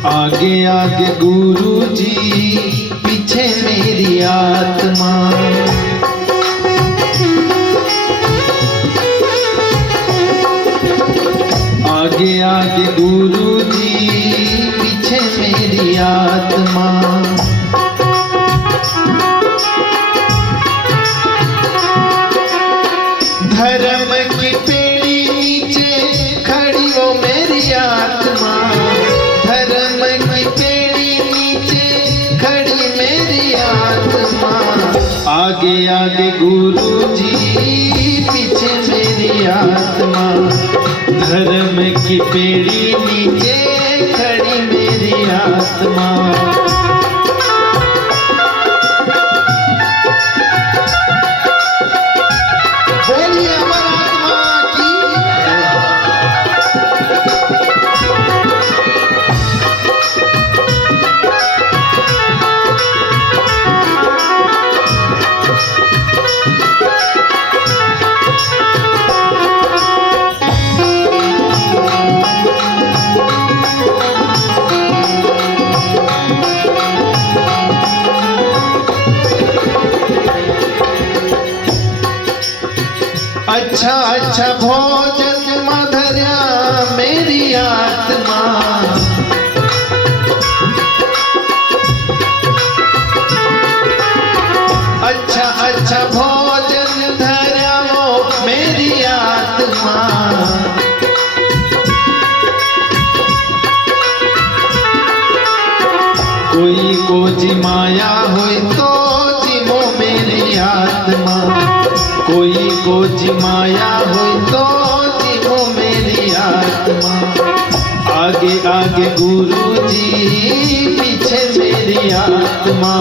आगे आगे गुरु जी, पीछे मेरी आत्मा। आगे आगे गुरु जी, पीछे मेरी आत्मा। धर्म की पेड़ी नीचे खड़ी वो मेरी आत्मा। धर्म की पेड़ी नीचे खड़ी मेरी आत्मा। आगे आगे गुरु जी, पीछे मेरी आत्मा। धर्म की पेड़ी नीचे खड़ी मेरी आत्मा। बोलिए अमर आत्मा की। अच्छा अच्छा भोजन मधुर्या मेरी आत्मा। अच्छा अच्छा भोजन धर्या वो मेरी आत्मा। कोई को जी माया होई तो जिमो मेरी आत्मा। कोई को जी माया हुई तो जीवो मेरी आत्मा। आगे आगे गुरु जी, पीछे मेरी आत्मा।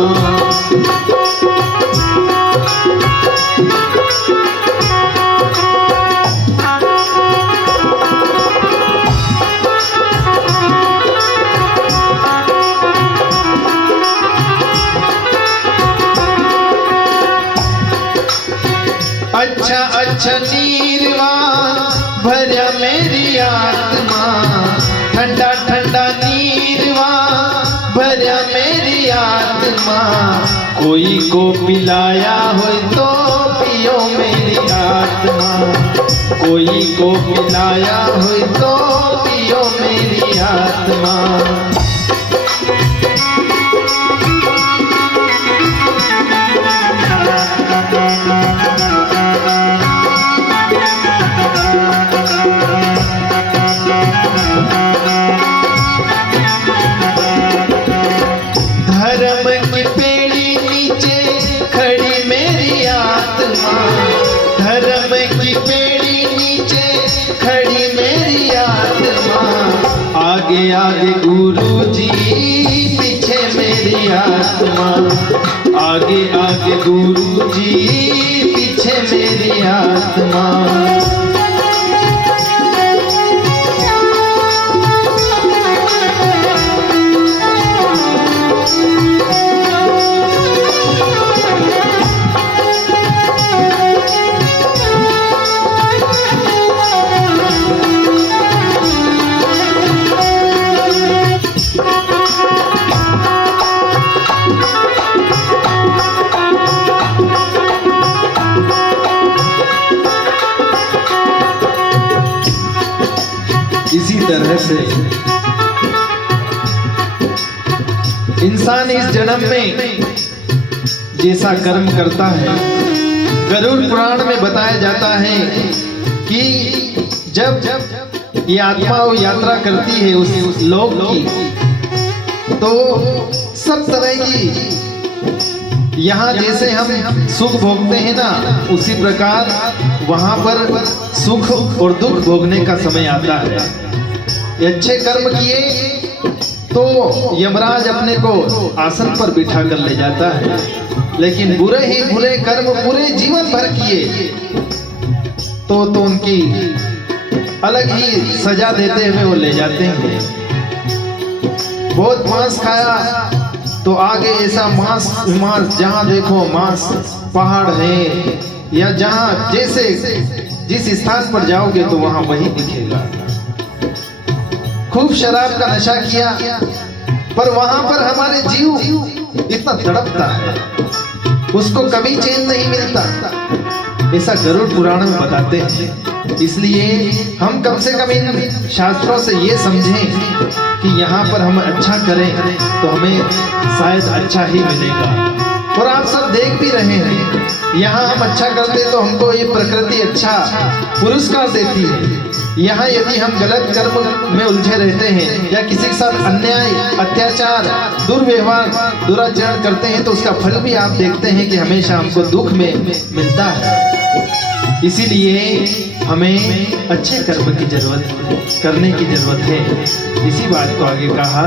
अच्छा अच्छा नीरवा भरया मेरी आत्मा। ठंडा ठंडा नीरवा भरया मेरी आत्मा। कोई को पिलाया हो तो पियो मेरी आत्मा। कोई को पिलाया हो तो पियो मेरी आत्मा। धर्म की पेड़ी नीचे खड़ी मेरी आत्मा। धर्म की पेड़ी नीचे खड़ी मेरी आत्मा। आगे आगे गुरु जी, पीछे मेरी आत्मा। आगे आगे गुरु जी, पीछे मेरी आत्मा। इसी तरह से इंसान इस जन्म में जैसा कर्म करता है, गरुड़ पुराण में बताया जाता है कि जब ये आत्मा वो यात्रा करती है उस लोक की, तो सब तरह की यहाँ जैसे हम सुख भोगते हैं ना, उसी प्रकार वहां पर सुख और दुख भोगने का समय आता है। ये अच्छे कर्म किए तो यमराज अपने को आसन पर बिठा कर ले जाता है, लेकिन बुरे ही बुरे कर्म पूरे जीवन भर किए तो उनकी अलग ही सजा देते हुए वो ले जाते हैं। बहुत मांस खाया तो आगे ऐसा मांस जहाँ देखो मांस पहाड़ है, या जहाँ जैसे जिस स्थान पर जाओगे तो वहां वही दिखेगा। खूब शराब का नशा किया पर वहां पर हमारे जीव इतना तड़पता है, उसको कभी चैन नहीं मिलता, ऐसा गरुड़ पुराण में बताते हैं। इसलिए हम कम से कम इन शास्त्रों से ये समझें कि यहाँ पर हम अच्छा करें तो हमें शायद अच्छा ही मिलेगा। और आप सब देख भी रहे हैं, यहाँ हम अच्छा करते तो हमको ये प्रकृति अच्छा पुरस्कार देती है। यहाँ यदि हम गलत कर्म में उलझे रहते हैं या किसी के साथ अन्याय, अत्याचार, दुर्व्यवहार, दुराचरण करते हैं तो उसका फल भी आप देखते हैं कि हमेशा हमको दुख में मिलता है। इसीलिए हमें अच्छे कर्म की जरूरत करने की जरूरत है। इसी बात को आगे कहा,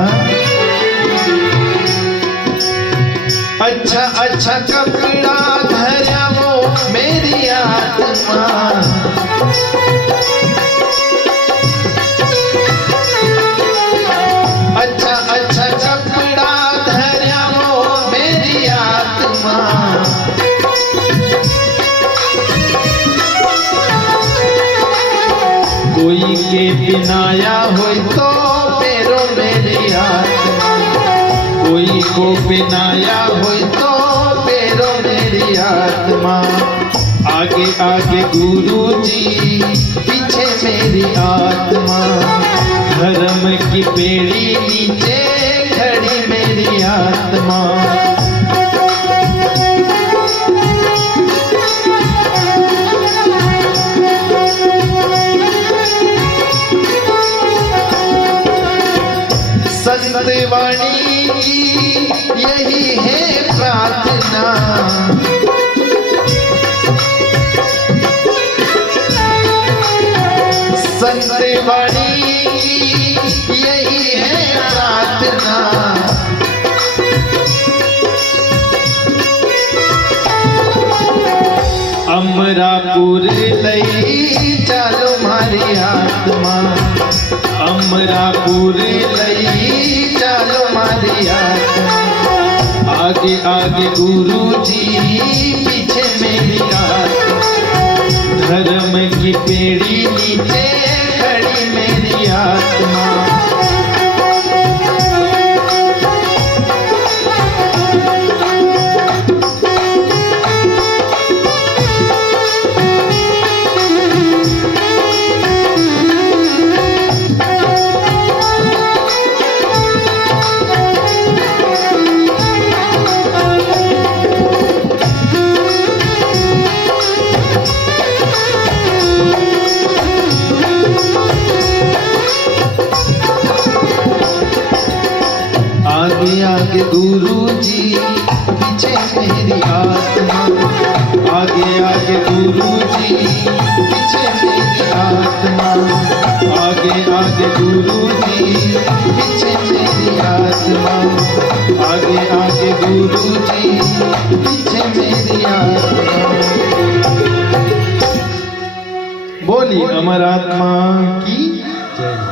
अच्छा अच्छा कपड़ा धरा वो मेरी आत्मा, अच्छा अच्छा कपड़ा धरा वो मेरी आत्मा, कोई के बिनाया हो तो पैरों मेरी आत्मा, कोई को बिनाया हो तो पैरों मेरी आत्मा, आगे आगे गुरु जी पीछे मेरी आत्मा, धर्म की पेड़ी नीचे खड़ी मेरी आत्मा। संत वाणी की यही है प्रार्थना, संत वाणी की यही है प्रार्थना, अमरापुर लई चालो मारी आत्मा, अमरापुर लई चालो मारी आत्मा, आगे आगे गुरु जी पीछे मेरी आत्मा, धर्म की पेड़ी नीचे खड़ी मेरी आत्मा। आगे आगे गुरु जी पीछे मेरी आत्मा, आगे आगे गुरु जी पीछे मेरी आत्मा, आगे आगे गुरु जी पीछे मेरी आत्मा, आगे आगे गुरु जी पीछे मेरी आत्मा। बोली अमर आत्मा की जय।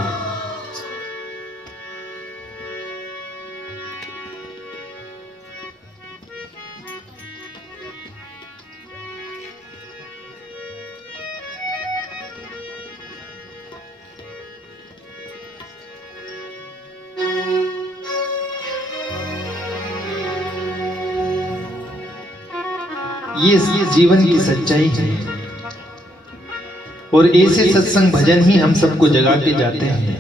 ये जीवन की सच्चाई है और ऐसे सत्संग भजन ही हम सबको जगा के जाते हैं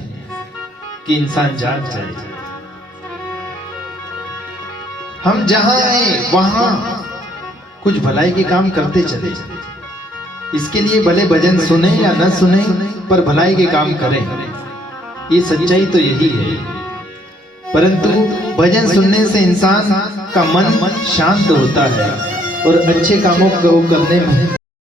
कि इंसान जाग जाए। हम जहां हैं वहां कुछ भलाई के काम करते चले, इसके लिए भले भजन सुने या न सुने पर भलाई के काम करें। ये सच्चाई तो यही है। परंतु भजन सुनने से इंसान का मन शांत होता है और अच्छे कामों को करने में